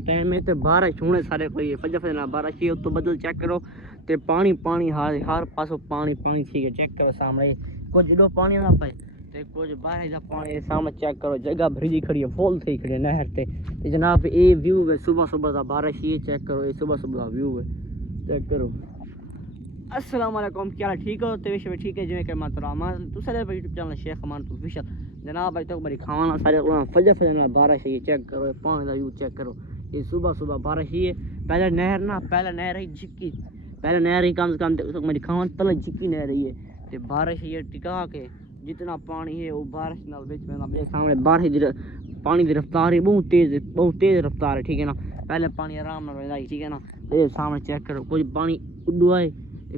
Time में तो बारिश होने सारे कोई फजर फजर ना बारिश ही तो बदल चेक करो ते पानी पानी हर पासों पानी पानी ठीक है चेक करो सामने कुछ एडो पानी ना पाए ते कुछ बारिश का पानी सामने चेक करो जगह भरी खड़ी है फुल थी खड़ी है नहर ते जनाब ये व्यू है सुबह सुबह का बारिश ये चेक करो ये सुबह सुबह का व्यू है चेक करो। अस्सलाम वालेकुम क्या ठीक हो तो विषय ठीक है जिवें कि मैं तरामान तू सारे यूट्यूब चैनल शेख अमान तो ऑफिशियल जनाब भाई तो बड़ी खाना सारे फजर फजर बारिश है ये चेक करो पानी का व्यू चेक करो ये सुबह सुबह बारिश ही है पहले नहर ही झिक्की पहले नहर ही कम से कम तो मेरी खान तले झिक्की नहर रही है तो बारिश ये टिका के जितना पानी है वो बारिश नाल बिच में अपने सामने बारिश पानी की रफ्तार है बहुत तेज रफ्तार है ठीक है ना पहले पानी आराम नाल वहदा ठीक है ना ये सामने चेक करो कुछ पानी उड्डू है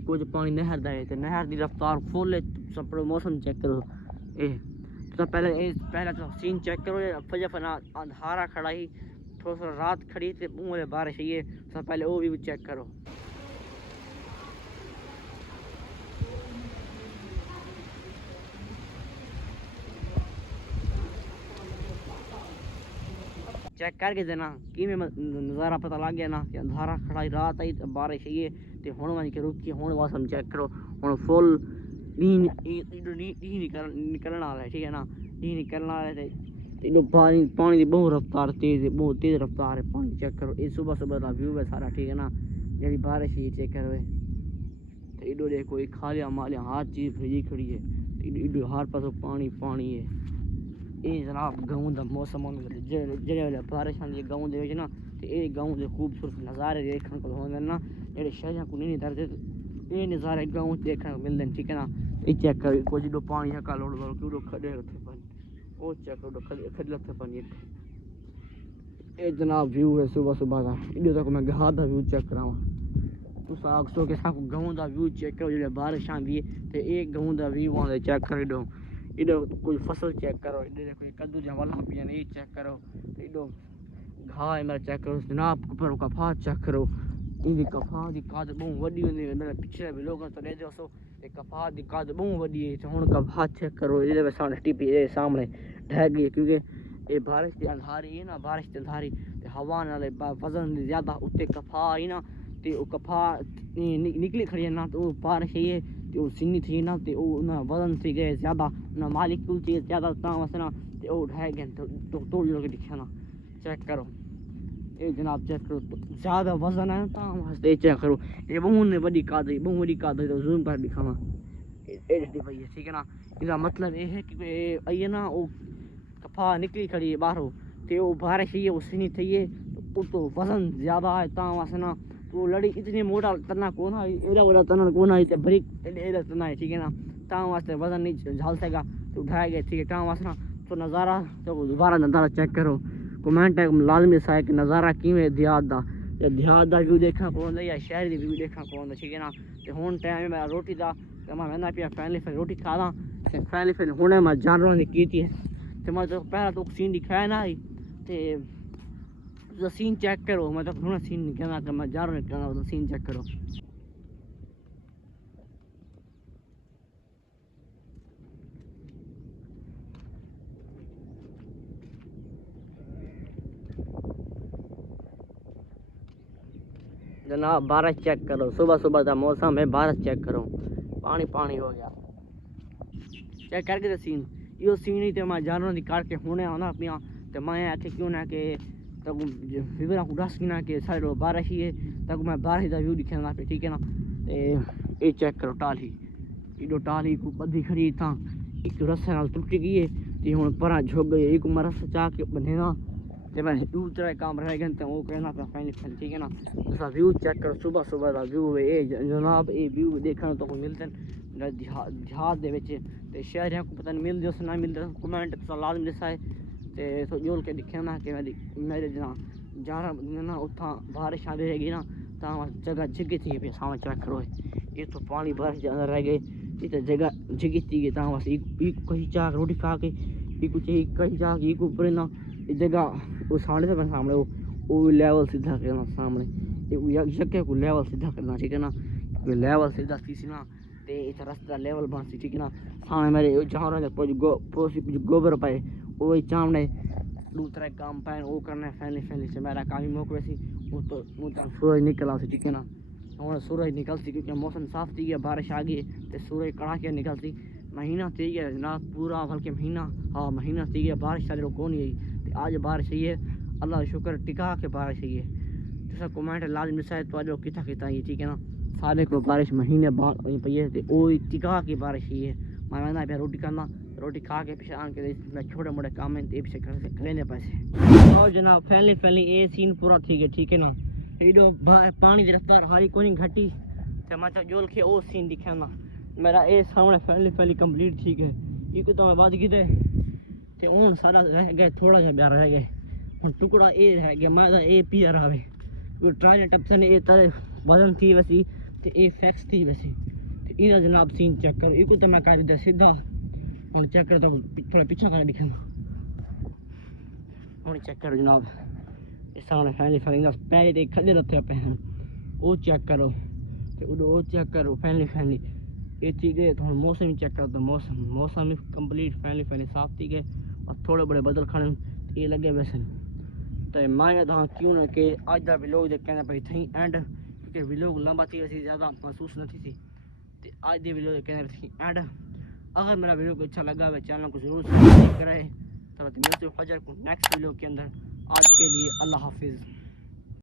कुछ पानी नहर दा है तो नहर की रफ्तार फुल है सब मौसम चेक करो ये तो पहले तो सीन चेक करो फजर फना अंधारा खड़ा ही थोड़ा सा रात खड़ी थी पूरे बारिश ये सब पहले वो भी चेक करो। चेक करके देना कि नज़ारा पता लग गया ना कि अंधारा खड़ा ही रात आई बारिश ये तो हूँ वहीं के रुकी हूँ मौसम चेक करो हूँ फुल निकलने वाला है ठीक है ना डी निकलने वाला है पानी पानी की बहुत रफ्तार बहुत तेज रफ्तार है पानी चेक करो ये सुबह सुबह का व्यू है सारा ठीक है ना जी बारिश ये चेक करो तो इडो देखो ये खालिया मालिया हर चीज़ भरी खड़ी है इडो हर पासों पानी पानी है ये जनाब गाँव का मौसम जो बारिश आती है गाँव के ना तो ये गाँव के खूबसूरत नज़ारे देखने को होंगे ना जो शहर को नहीं दरते ये नज़ारे गाँव देखने को मिलते हैं ठीक है ना ये चेक करो कुछ जो पानी है लोड़ लोड़ क्यों खड़े रखे पानी वो चेक करो खड़े रखे पानी ये जनाब व्यू है सुबह सुबह का इधर तक मैं घाट का व्यू चेक करावा तुस आखो कि गाँव का व्यू चेक करो जो बारिश आती है तो ये गाँव का व्यू आते चेक करो इधर कोई फसल चेक करो इधर देखो कद्दू जहाँ वाला पिया ये चेक करो इधर घाह है मेरा चेक करो जनाब पर कफा चेक करो इनकी कफा की काद बहुत वड्डी होंदी है मेरे पिछले भी लोग तो दे दोस्तों कफा की काद बहुत वड्डी है हूँ कफा चेक करो ये सामने टिपी सामने ढह गई है क्योंकि ये बारिश की अंधारी है ना बारिश की अंधारी हवा नाल वजन ज़्यादा उत्ते कफा आई ना तो कफा निकली खड़ी है ना तो बारिश ये तो सीनी थी ना तो वजन थी गए ज़्यादा ना मालिक्यूल चीज़ ज़्यादा वस ना तो ढह गए तो तोड़ लोग दिखा ना चेक करो ये जनाब चेक करो ज़्यादा वजन है तो चेक करो ये बहुत ने बड़ी काद तो जूम कर दिखावा भाई ठीक है ना इसका मतलब ये है कि आई ना वो कफा निकली खड़ी है बाहरों तो बारिश ये सीनी थी है तो वजन ज़्यादा है वस ना तो लड़ी इतनी मोटा तना कौन है एड़ा बड़ा तना कौन है ब्रिक एड़ा तना है ठीक है ना वास्ते वजन नहीं झल सकेगा तो उठाया गया ठीक है वास्ते ना तो नज़ारा तो दोबारा नज़ारा चेक करो कमेंट लाजमी सा कि नज़ारा किमें देहात का व्यू देखना पौंदा या शहर का व्यू देखना पौंदा ठीक है ना तो हूँ टाइम मैं रोटी का तो मैं वह पिया फैमिली फिर रोटी खादा फैमिली फिर हूँ मैं जानवरों की थी तो मैं तो पहला तो सीन दिखाया ना तो सीन चेक करो मतलब थोड़ा सीन निकलना कि मैं जानवर निकलना तो सीन चेक करो। जनाब बारिश चेक करो सुबह सुबह का मौसम है बारिश चेक करो पानी पानी हो गया चेक करके तो सीन यो सीन ही तो मैं जानवरों की काट के होने आना पिया तो मैं आखे क्यों ना कि तक विवरा को दस ना कि सारे बारिश ही है तक मैं बारिश का व्यू दिखाना पे ठीक है ना तो ये चेक करो टाली इडो टाली को बदी खड़ी था एक रस्से नाल टुट गई है तो हूँ पर झुक गई एक मैं रस्सा चाह के बनेगा तो मैं दूसरा काम रह गए तो वो कहना था फाइनल ठीक है ना उसका व्यू चेक करो सुबह सुबह का व्यू है ये जनाब ये व्यू देखने तो मिलते हैं देहात के शहर को पता नहीं मिलते ना मिलते कमेंट लाजमी दसा तो जोल के दिखे ना कि मेरे जना ना उतना बारिश आती रहेगी ना तो जगह जगी थी पे सामने चेक करो ये तो पानी बारिश ज़्यादा रह गए ये तो जगह जगी थी बस कहीं चाह रोटी खा के कुछ कहीं चाह के ऊपर ना जगह वो सामने वो लेवल सीधा करना सामने जगह को लेवल सीधा करना ठीक है ना लेवल सीधा थी ना तो इस रास्ते लेवल बन सी ठीक है ना सामने मेरे जहाँ गोबर पाए वो सामने दूसरा काम पैन वो करना है फैमिली फैमिली से मेरा काम ही मुक वैसी वो तो सूरज निकला से ठीक है ना और सूरज निकलती क्योंकि मौसम साफ थी गया बारिश आ गई तो सूरज कड़ाके निकलती महीना थी गया जनाब पूरा बल्कि महीना हाँ महीना थी गया बारिश सारे कौन आई तो आज बारिश आई है अल्लाह शुक्र टिका के बारिश आई है तो सब कमेंट लाजमी से तो कितना कितना ये ठीक है ना सारे को बारिश महीने बाद पई है तो वो टिका की बारिश आई है मैं वंदा पे रोटी करना रोटी खा के पीछे आन के छोटे मोटे काम है ते पीछे करेंगे पैसे और जनाब फैमिली फैमिली ये सीन पूरा ठीक है ना एडो पानी की रफ्तार हारी कोनी घटी तो मैं जोल के वो सीन दिखा ना मेरा ये सामने फैमिली फैमिली कंप्लीट ठीक है ये तो मैं बात की ते उन सारा रह गए थोड़ा सा ब्याह रह गए हम टुकड़ा ये रह गया मैं ये पिया रहा है ट्राई टप्सन ये तरह वजन थी वैसी तो ये फैक्स थी वैसी तो इन्हें जनाब सीन चेक करो ये तो मैं कर दिया सीधा हम चेक कर तो थोड़ा पीछा कर दिखा हम चेक करो जनाब ये सामने फैमिली फैमिली पहले तो खड़े रखे पे हैं वो चेक करो तो वो चेक करो फैमिली फैमिली ये चीज़ें तो मौसम ही चेक करो तो मौसम कंप्लीट फैमिली फैमिली साफ थी गए और थोड़े बड़े बदल खाने ये लगे वैसे तो मैं तो क्यों ना कि अज का व्लॉग जो कहना पई थी एंड क्योंकि व्लॉग लंबा थी वैसे ज़्यादा महसूस नहीं थी तो आज के व्लॉग कहना थी एंड अगर मेरा वीडियो को अच्छा लगा है चैनल को जरूर सब्सक्राइब करें तो मिलते फजर को नेक्स्ट व्लॉग के अंदर आज के लिए अल्लाह हाफिज़।